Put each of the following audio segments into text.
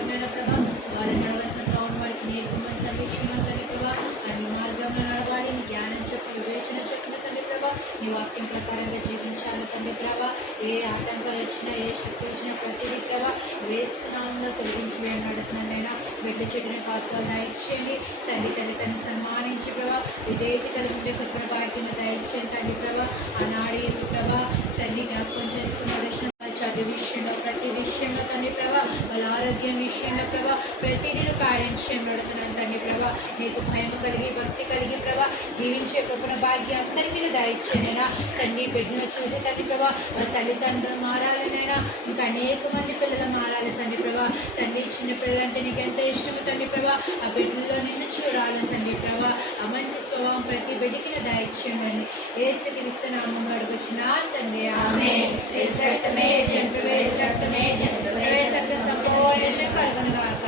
సమయంలో ప్రభా వారు నడవలసిన త్రోవను వారికి నేర్పమని సమీక్షణ తండ్రి ప్రభా అన్ని మార్గంలో నడవాలి. నీ జ్ఞానం చెప్పు వివేచన చెప్పిన తండ్రి ప్రభా నీ వాక్యం ప్రకారంగా జీవించాలి తండ్రి ప్రభా. ఏ ఆటంకాలు వచ్చినా ఏ శక్తి వచ్చినా ప్రతిదీ ప్రభా వేస్తున్నాంలో తొలగించి మేము నడుతున్నానైనా బిడ్డ చెట్టున కాపుతాలు దయచేయండి తండ్రి. తల్లిని సన్మానించి ప్రభా విధేయత కలిగి కృపణ భాగ్యం దయచేయండి తండ్రి ప్రభా. ఆనాడి ప్రభా తండ్రి జ్ఞాపకం చేసుకున్న రక్షణ చదువు విషయంలో ప్రతి విషయంలో తండ్రి ప్రభా వాళ్ళ ఆరోగ్యం విషయంలో ప్రభా ప్రతిదీ కార్యం చేయబడుతున్నాను తండ్రి ప్రభా. నీకు భయం కలిగి భక్తి కలిగి ప్రభా జీవించే కృపణ భాగ్యం అందరికీ దయచేయనైనా తండ్రి. బిడ్డను చూసి తండ్రి ప్రభా వాళ్ళ తల్లిదండ్రులు మారాలనైనా ఇంకా అనేక మంది పిల్లలు మారాలి తండ్రి ప్రభా. తండ్రి చిన్న పిల్లలంటే నీకు ఎంతో ఇష్టము తండ్రి ప్రభా. ఆ బిడ్డల్లో నిన్ను చూడాలని తండ్రి ప్రభా. ఆ మంచి స్వభావం ప్రతి బిడ్డకి దయచేయమని యేసుక్రీస్తు నామములో అడుగుచున్నాను తండ్రి. ఆమేన్. రక్తమే జంతువేస్ రక్తమే జంతువేస్ రక్త సంపూర్ణ కలుగునుగాక.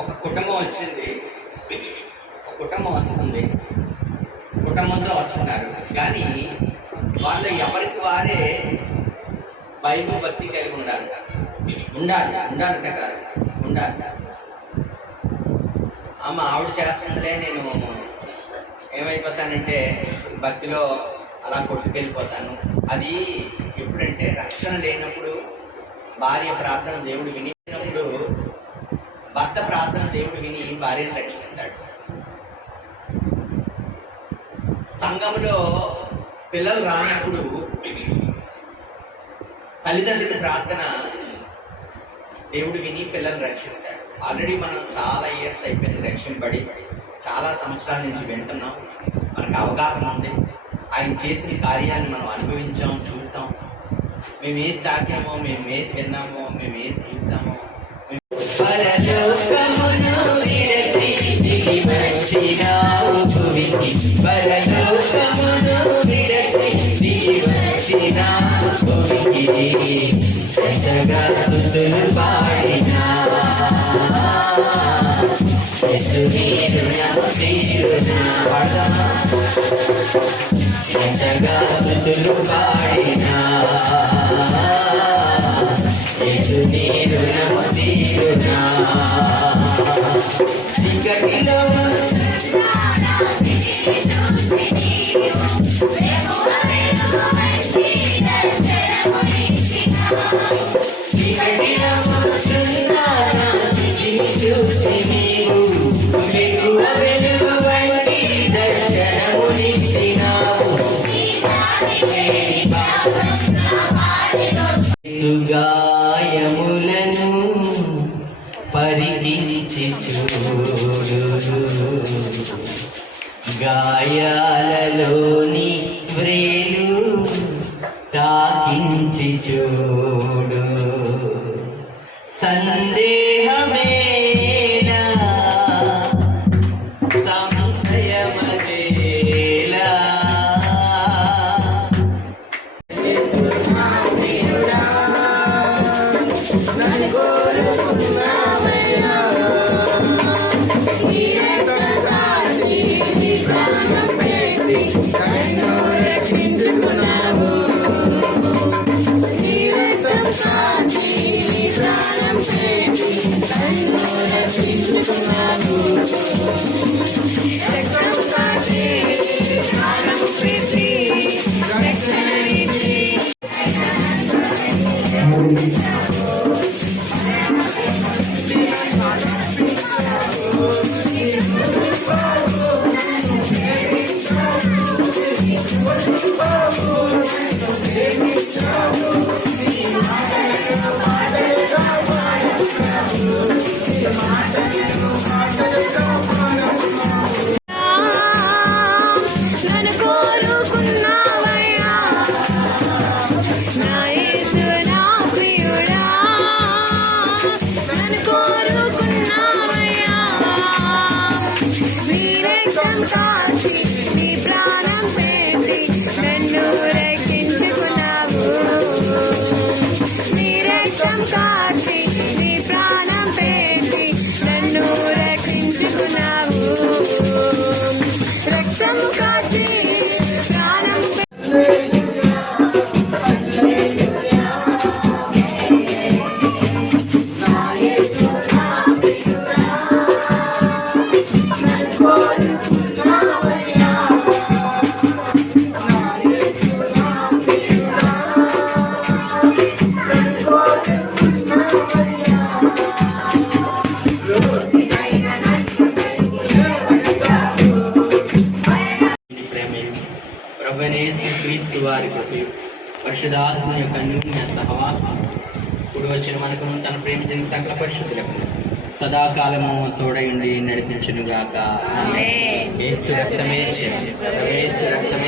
ఒక కుటుంబం వచ్చింది, ఒక కుటుంబం వస్తుంది, కుటుంబంతో వస్తున్నారు. కానీ వాళ్ళు ఎవరికి వారే బైబిల్ భక్తి కలిగి ఉండాలి. అమ్మ ఆవిడ చేస్తుందిలే, నేను ఏమైపోతానంటే భక్తిలో అలా కొట్టుకెళ్ళిపోతాను. అది ఎప్పుడంటే రక్షణ లేనప్పుడు, భార్య ప్రార్థన దేవుడు వినినప్పుడు, భర్త ప్రార్థన దేవుడు విని భార్యను రక్షిస్తాడు. సంఘంలో పిల్లలు రానప్పుడు తల్లిదండ్రుల ప్రార్థన దేవుడు విని పిల్లల్ని రక్షిస్తాడు. ఆల్రెడీ మనం చాలా ఇయర్స్ అయిపోయింది రక్షింపబడి, చాలా సంవత్సరాల నుంచి వింటున్నాం, మనకు అవగాహన ఉంది. ఆయన చేసిన కార్యాన్ని మనం అనుభవించాం, చూసాం. మేము ఏది తాకామో, మేము ఏది విన్నామో, మేము ఏది చూసామో. పరలోకమును విడచి దిగి వచ్చినావు భూమికి, పరలోకమును విడచి దిగి వచ్చినావు భూమికి, ఎంతగా స్తుతులు పాడినా యేసు నీ రుణము తీరునా. పాడదామా? ఎంతగా స్తుతులు పాడినా యేసు నీ రుణము తీరునా. చీకటిలో చూచి నీవు వెలుగు వంటి దర్శనమునిచ్చినావు. సుగాయములను పరికించి చూడు, గాయాలలోని వ్రేలు తాకించి చూడు. సందేహమేలా సంశయమదేలా, క్రీస్తు వారి కృపయు పరిశుద్ధాత్మ యొక్క అన్యోన్య సహవాసం ఇప్పుడు వచ్చిన మనకు తన ప్రేమించిన సకల పరిశుద్ధులకు సదాకాలము తోడయుండి నడిపించునుగాక. యేసు రక్తమే జయం. యేసు రక్తమే